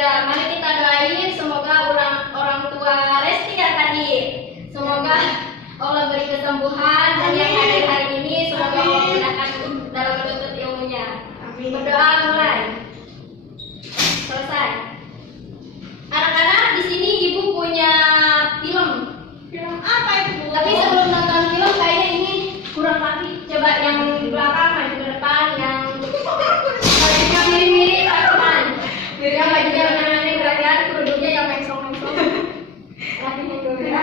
Ya, mari kita doain semoga orang tua Resti ya tadi. Semoga Allah beri kesembuhan dan yang hadir hari ini semoga Allah mudahkan dalam menuntut ilmunya. Amin. Berdoa mulai. Selesai. Anak-anak, di sini Ibu punya film. Film apa itu, Bu? Tapi sebelum nonton film kayaknya ini kurang rapi. Coba yang di belakang maju ke depan, yang bajunya mirip-mirip teman. Yang bajunya benar-benar keren, kerudungnya yang mengsong-mengsong. Rapinya juga.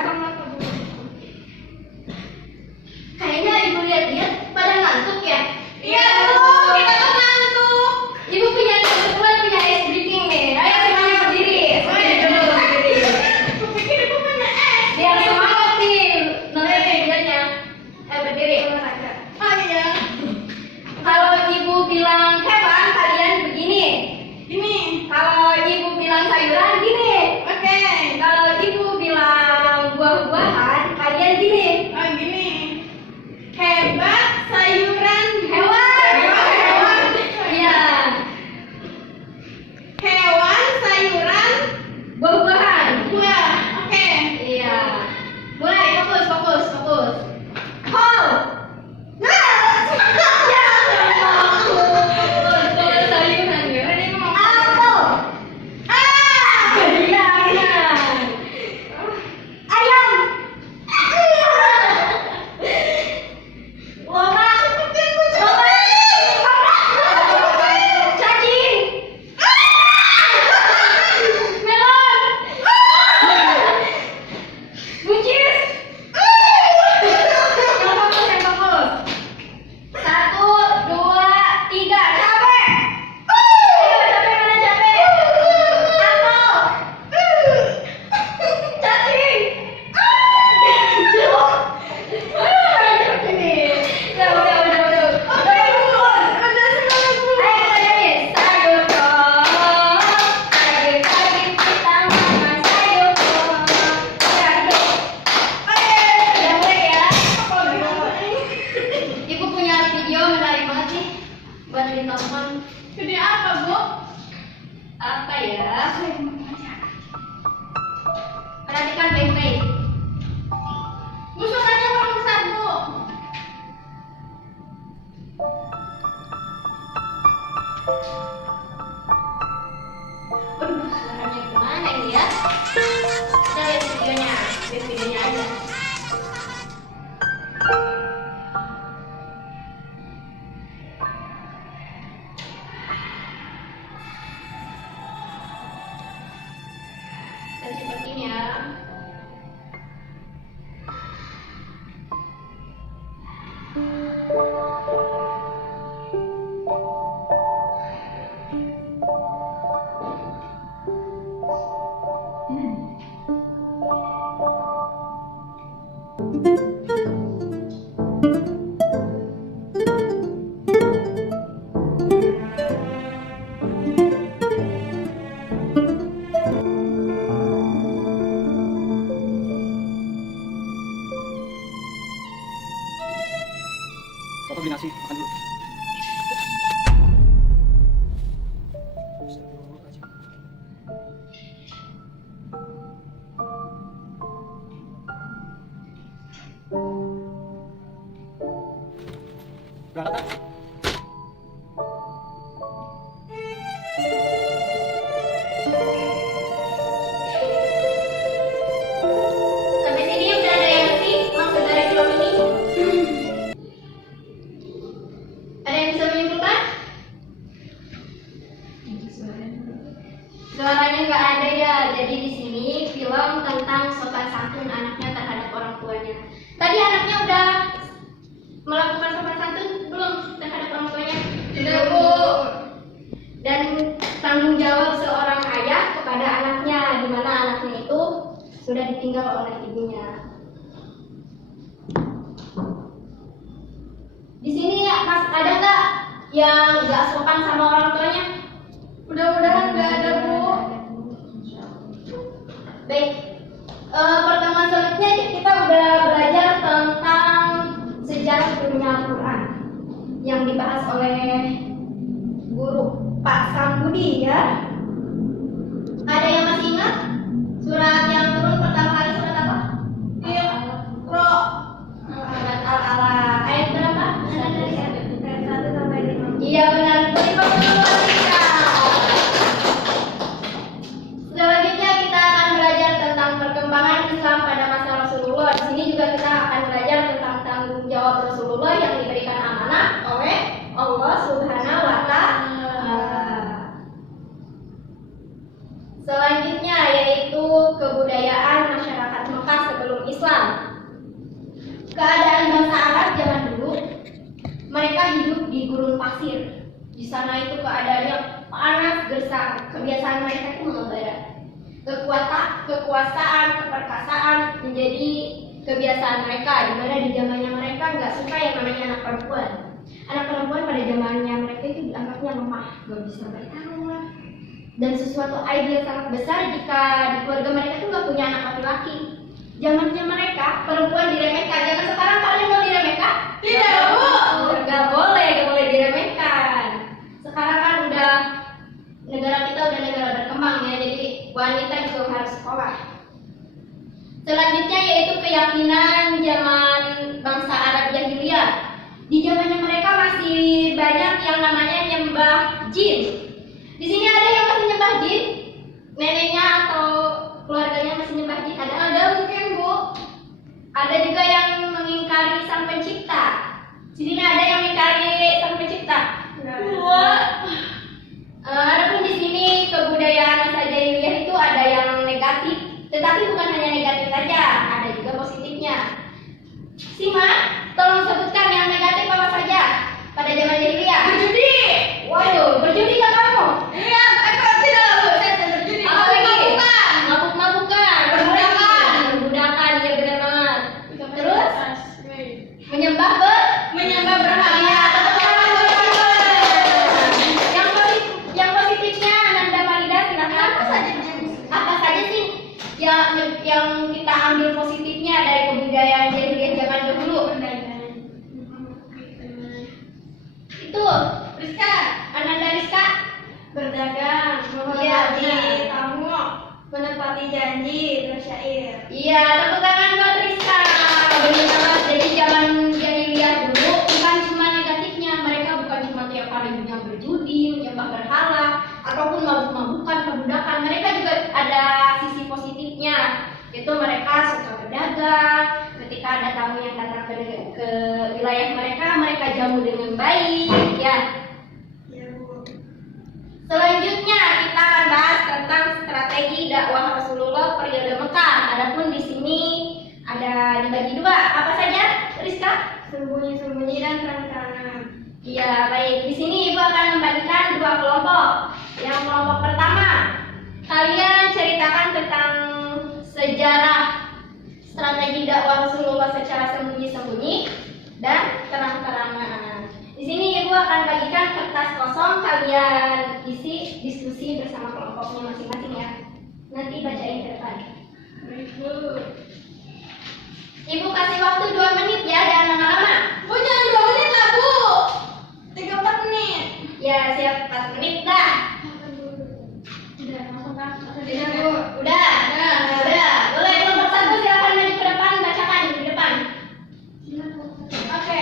Kayaknya Ibu lihat-lihat pada ngantuk ya? Iya, Bu, kita tuh ngantuk. Ibu kebetulan punya ice breaking nih. Ayo semuanya berdiri. Berdiri dulu, berdiri. Kupikir Ibu punya es. Biar semangat nih nonton videonya. Berdiri. Oh iya. Kalau Ibu bilang hewan, kalian begini. Ini. Kalau Ibu bilang sayuran, gini. Oke. Kalau Ibu bilang buah-buahan, kalian gini. Oh gini. Hebat sayuran. Hewan. Hewan. Iya. Hewan sayuran Buah-buahan. buah. Oke. Iya. Mulai, fokus. Hol. Ya, sayuran ya. Apel. Iya, benar. Ayam. Loma. Cacing. Melon. Buncis. Yang fokus. 1, 2, 3. Capek. Ayo, capek mana capek? Apel. Cacing. Jeruk. Capek nih. Udah. Ada sekali, Bu. Ayo kita nyanyi. Sayur kol. Pagi-pagi kita makan sayur kol. Udah, hidup. Udah mulai ya. Ibu punya video menarik banget nih buat ditonton. Video apa, Bu? Apa ya? Perhatikan baik-baik. Bu, suaranya kurang besar, Bu. Aduh, suaranya gimana ini ya? Kita lihat videonya. Lihat videonya aja. Dan seperti ini ya. Bapak beli nasi, makan dulu. Berangkat, Kak? Sampai sini udah ada yang ngerti maksud dari film ini? Ada yang bisa menyimpulkan? Suaranya nggak ada ya. Jadi di sini film tentang sopan santun anaknya terhadap orang tuanya. Tadi anaknya udah melakukan sopan santun belum terhadap orang tuanya? Sudah, Bu. Dan tanggung jawab seorang ayah kepada anaknya, di mana anaknya itu sudah ditinggal oleh ibunya. Di sini Mas ada nggak yang nggak sopan sama orang tuanya? Mudah-mudahan nggak ada, Bu. Baik, pertemuan selanjutnya kita udah belajar tentang sejarah dunia Al-Quran yang dibahas oleh guru Pak Sambudi ya. Ada yang masih ingat? Surat yang turun pertama kali surat apa? Iya. Pro. Surat Al-Alaq. Ayat berapa? Ayat 1 sampai 5. Iya benar. Selanjutnya kita akan belajar tentang perkembangan Islam pada masa Rasulullah. Di sini juga kita akan belajar tentang tanggung jawab Rasulullah yang diberikan amanah oleh Allah Subhanahu wa Ta'ala. Selanjutnya yaitu kebudayaan masyarakat Mekah sebelum Islam. Keadaan bangsa Arab zaman dulu, mereka hidup di gurun pasir. Di sana itu keadaannya panas gersang. Kebiasaan mereka itu mengembara. Kekuasaan, keperkasaan menjadi kebiasaan mereka. Di mana di zamannya mereka nggak suka yang namanya anak perempuan. Anak perempuan pada zamannya mereka itu dianggapnya lemah, nggak bisa bertarung lah. Dan sesuatu aib yang sangat besar jika di keluarga mereka itu nggak punya anak laki-laki. Zamannya mereka perempuan diremehkan. Zaman sekarang kalian mau diremehkan? Tidak, Bu. Nggak boleh diremehkan. Sekarang kan udah negara kita udah negara berkembang ya, jadi wanita juga harus sekolah. Selanjutnya yaitu keyakinan zaman bangsa Arab Jahiliyah. Di zamannya mereka masih banyak yang namanya nyembah jin. Di sini ada yang masih nyembah jin? Neneknya atau keluarganya masih nyembah jin? Ada mungkin, Bu. Ada juga yang mengingkari Sang Pencipta. Di sini ada yang mengingkari Sang Pencipta. Adapun di sini kebudayaan masa jahiliyah itu ada yang negatif, tetapi bukan hanya negatif saja, ada juga positifnya. Sima, tolong sebutkan yang negatif apa saja pada zaman jahiliyah. Berjudi. Waduh, berjudi nggak kamu? Iya, tidak, Bu. Saya tidak berjudi. Apa lagi? Mabuk-mabukan. Mabuk-mabukan, Perbudakan. perbudakan, ya benar banget. Terus menyembah menyembah berhala. Yang positifnya Nanda Marida silakan. Apa saja sih yang kita ambil positifnya dari kebudayaan jahiliyah zaman dahulu? Itu Rizka. Ananda Rizka. Berdagang, menghormati tamu, menepati janji, bersyair. Iya, tepuk tangan buat Rizka. Benar banget. Jadi zaman jahiliyah dulu bukan cuma negatifnya, mereka bukan cuma tiap hari berjudi, menyembah berhala, ataupun mabuk-mabukan, perbudakan. Mereka juga ada sisi positifnya. Itu mereka suka berdagang. Ketika ada tamu yang datang ke wilayah mereka jamu dengan baik, ya. Selanjutnya kita akan bahas tentang strategi dakwah Rasulullah periode Mekah. Adapun di sini ada dibagi dua. Apa saja, Rizka? Sembunyi-sembunyi dan terang-terangan. Iya, baik. Di sini Ibu akan membagikan dua kelompok. Yang kelompok pertama, kalian ceritakan tentang sejarah strategi dakwah Rasulullah secara sembunyi-sembunyi dan terang-terangan. Di sini Ibu akan bagikan kertas kosong, kalian isi diskusi bersama kelompoknya masing-masing ya. Nanti bacain ke depan. Ibu kasih waktu 2 menit ya, jangan lama-lama. Bu, jangan 2 menit lah, Bu. 3-4 menit. Ya, siap 4 menit dah. Udah, masuk kan? Udah, Bu. Udah. Boleh kelompok satu silakan maju ke depan, bacakan di depan. Oke.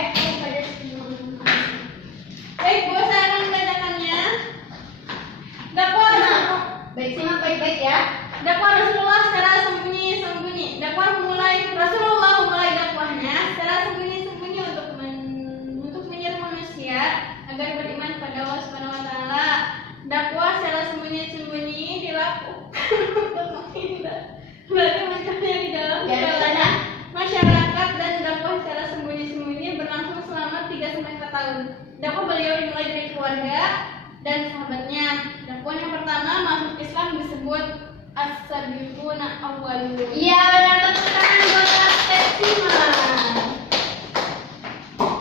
Baik, Bu, saya akan membacakannya. Dakwah Rasulullah. Baik, simak baik-baik ya. Dakwah Rasulullah secara sembunyi-sembunyi. Rasulullah memulai dakwahnya secara sembunyi-sembunyi untuk menyeru manusia agar beriman kepada Allah Subhanahu wa taala. Dakwah secara sembunyi-sembunyi dilakukan untuk menghindar dari munculnya di dalam kalangan masyarakat, dan dakwah secara sembunyi-sembunyi berlangsung selama 3-4 tahun. Dakwah beliau dimulai dari keluarga dan sahabatnya. Dakwah yang pertama masuk Islam disebut as-sabiquna awwalun. Iya, benar, tepuk tangan buat Sima.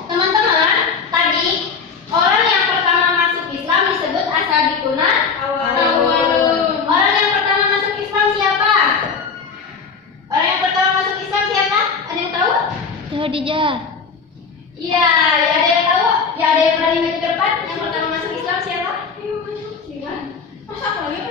Teman-teman, tadi orang yang pertama masuk Islam disebut as-sabiquna awwalun. Orang yang pertama masuk Islam siapa? Orang yang pertama masuk Islam siapa? Ada yang tahu? Khadijah. Iya, ada yang tahu? Ya, ada yang berani maju ke depan? Yang pertama masuk Islam siapa? Masa apa lagi?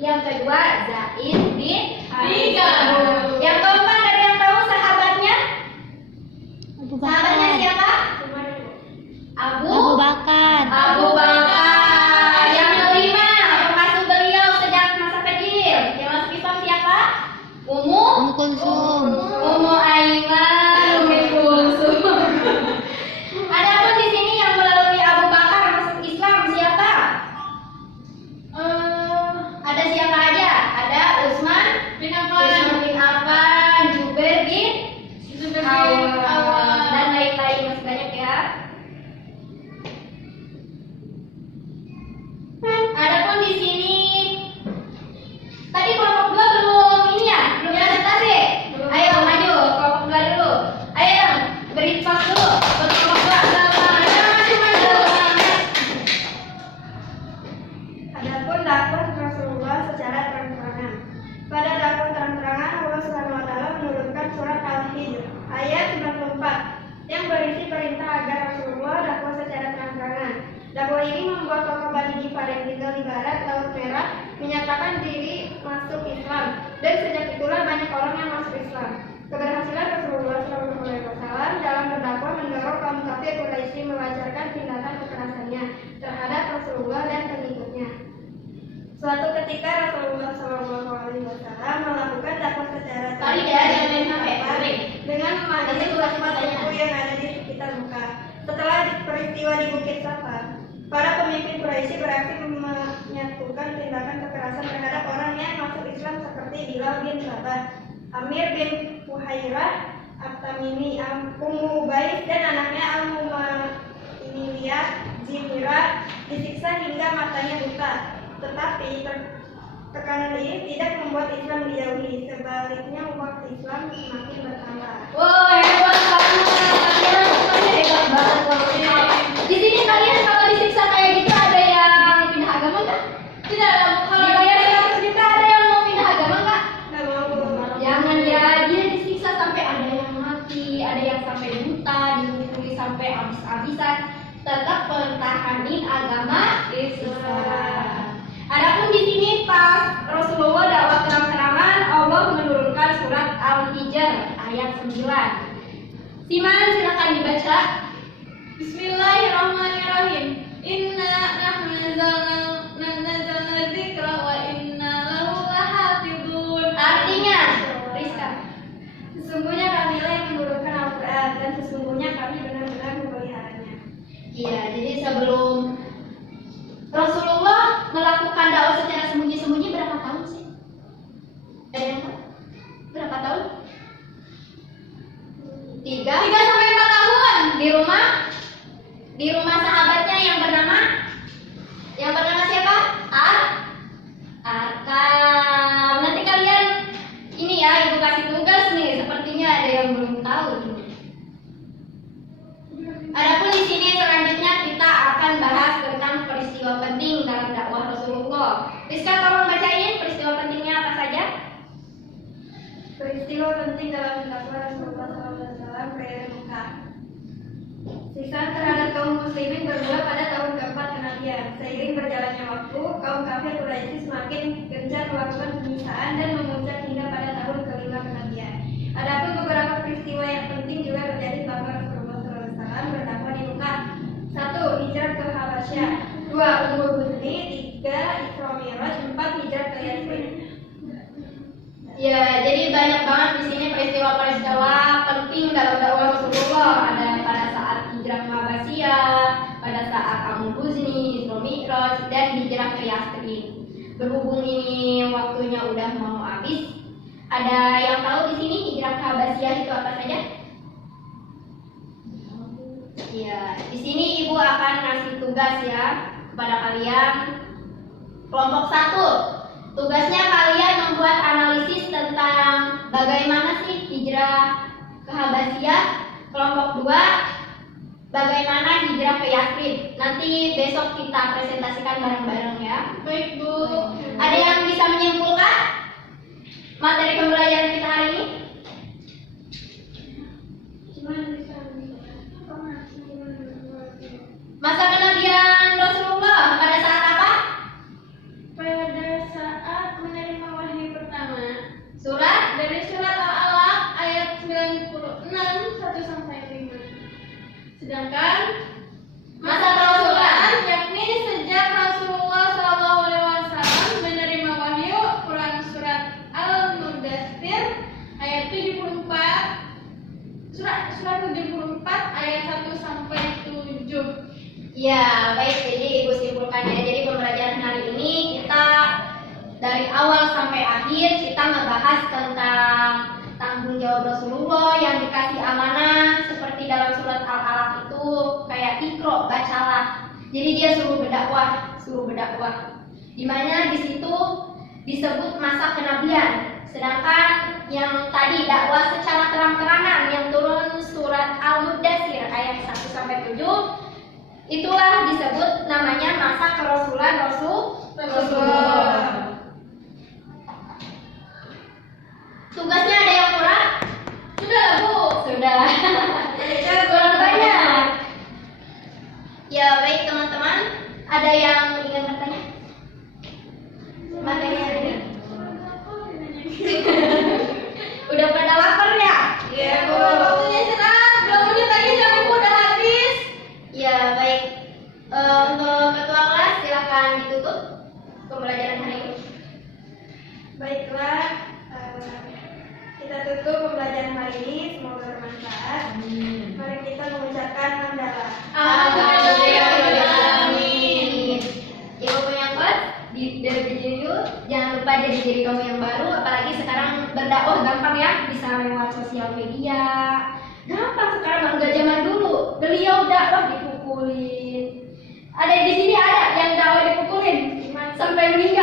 Yang kedua Zaid bin Tiga. Yang keempat ada yang tahu sahabatnya? Abu Sahabatnya Bakar. siapa? Abu Bakar. Abu Bakar. Yang kelima, pengasuh beliau sejak masa kecil. Yang masuk Islam siapa? Ummu Kulsum. Ummu Aiman, Ummu Kulsum. Adapun di sini yang melalui Abu Bakar masuk Islam siapa? Ada siapa aja? Ada Utsman bin Utsman bin Affan, Jubair bin Awam, dan lain-lain masih banyak ya. Adapun di sini tadi kelompok 2 belum ini ya, belum presentasi. Ayo maju kelompok 2 dulu. Ayo beri pas dulu buat kelompok 2. Maju. Adapun dakwah Rasulullah secara terang-terangan. Pada dakwah terang-terangan Allah Subhanahu wa taala menurunkan surat Al-Hijr ayat 94 yang berisi perintah agar Rasulullah dakwah secara terang-terangan. Dakwah ini membuat tokoh Bani Gifar yang tinggal di barat Laut Merah menyatakan diri masuk Islam, dan sejak itulah banyak orang yang masuk Islam. Keberhasilan Rasulullah SAW dalam berdakwah mendorong kaum kafir Quraisy melancarkan tindakan kekerasannya terhadap Rasulullah dan pengikutnya. Suatu ketika Rasulullah SAW melakukan dakwah secara Tadi ya, jangan sampai. dengan memanggil suatu suku yang ada di sekitar Mekah. Setelah peristiwa di Bukit Safar, para pemimpin Quraisy beraksi menyatukan tindakan kekerasan terhadap orang yang masuk Islam seperti Bilal bin Rabah, Amir bin Fuhairah, At-Tamimi, Ummu Ubais, dan anaknya Al-Mumayyah Zimira disiksa hingga matanya buta. Tetapi tekanan ini tidak membuat Islam dijauhi, sebaliknya umat Islam semakin bertambah. Wow, hebat banget. Kalian pokoknya hebat banget pokoknya. Di sini kalian kalau disiksa kayak gitu ada yang pindah agama nggak? Tidak, kalau Dibayar 100 juta ada yang mau pindah agama nggak? Nggak mau. Jangan ya, dia disiksa sampai ada yang mati, ada yang sampai buta, dihukumi sampai habis-habisan. Tetap pertahanin agama Islam. Adapun di sini pas Rasulullah dakwah terang-terangan, Allah menurunkan surat Al-Hijr ayat 9. Siman silakan dibaca. Bismillahirrahmanirrahim. Inna nahnu nazzalna dzikra wa inna lahu lahafizun. Artinya, Rizka. Sesungguhnya kamilah yang menurunkan Al-Quran, dan sesungguhnya kami benar-benar memeliharanya. Iya, jadi sebelum Rasulullah melakukan dakwah secara sembunyi-sembunyi berapa tahun sih? Ada yang tahu? Berapa tahun? 3 sampai 4 tahun. Di rumah sahabatnya yang bernama siapa? Arkam. Nanti kalian ini ya, ibu kasih tugas nih, sepertinya ada yang belum tahu ini. Adapun di sini selanjutnya kita akan bahas tentang peristiwa penting dalam dakwah Rasulullah. Rizka tolong bacain peristiwa pentingnya apa saja? Peristiwa penting dalam dakwah Rasulullah SAW ke Mekah. Siksaan terhadap kaum muslimin bermula pada tahun keempat kenabian. Seiring berjalannya waktu, kaum kafir Quraisy semakin gencar melakukan penyiksaan dan memuncak hingga pada tahun kelima kenabian. Adapun beberapa peristiwa yang penting juga terjadi selama Rasulullah SAW berdakwah di Mekah. 1. Hijrah ke Habasyah. 2. Umur Hudni. 3. Isra Mi'raj. 4. Hijrah ke Yatsrib. Ya, jadi banyak banget di sini peristiwa-peristiwa penting dalam dakwah Rasulullah. Ada pada saat hijrah ke Habasyah, pada saat Amul Huzni, Isra Mi'raj, dan hijrah ke Yatsrib. Berhubung ini waktunya udah mau habis, ada yang tahu di sini hijrah ke Habasyah itu apa saja? Ya, di sini ibu akan ngasih tugas ya kepada kalian. Kelompok 1, tugasnya kalian membuat analisis tentang bagaimana sih hijrah ke Habasyah. Kelompok 2, bagaimana hijrah ke Yatsrib. Nanti besok kita presentasikan bareng-bareng ya. Baik, Bu. Ada yang bisa menyimpulkan materi pembelajaran kita hari ini? Masa kenabian Rasulullah pada saat apa? Pada saat Sedangkan Masa kerasulan yakni sejak Rasulullah SAW menerima wahyu Quran surat Al-Mudaththir ayat 74 surat 74 ayat 1 sampai 7. Ya, baik. Jadi ibu simpulkannya. Jadi pembelajaran hari ini kita dari awal sampai akhir kita ngebahas tentang tanggung jawab Rasulullah yang dikasih amanah seperti dalam surat Al-Alaq itu kayak Iqra, bacalah. Jadi dia suruh berdakwah. Di mana di situ disebut masa kenabian. Sedangkan yang tadi dakwah secara terang-terangan yang turun surat Al-Mudaththir ayat 1 sampai 7 itulah disebut namanya masa kerasulan Rasulullah. Tugasnya ada yang kurang? Sudah Bu. Sudah. Kurang banyak. Ya baik teman-teman, ada yang ingin bertanya? Materi hari ini? Udah pada lapar ya? Iya Bu. Waktunya istirahat. 2 menit lagi jam Ibu udah habis. Ya baik. Untuk ketua kelas silakan ditutup pembelajaran hari ini. Baiklah, kita tutup pembelajaran hari ini. Semoga bermanfaat. Mari kita mengucapkan hamdalah. Amin. Ibu punya quotes dari video, jangan lupa jadi kamu yang baru. Apalagi sekarang berdakwah gampang ya, bisa lewat sosial media. Gampang sekarang, nggak zaman dulu. Beliau dakwah dipukulin. Ada di sini ada yang dakwah dipukulin sampai meninggal.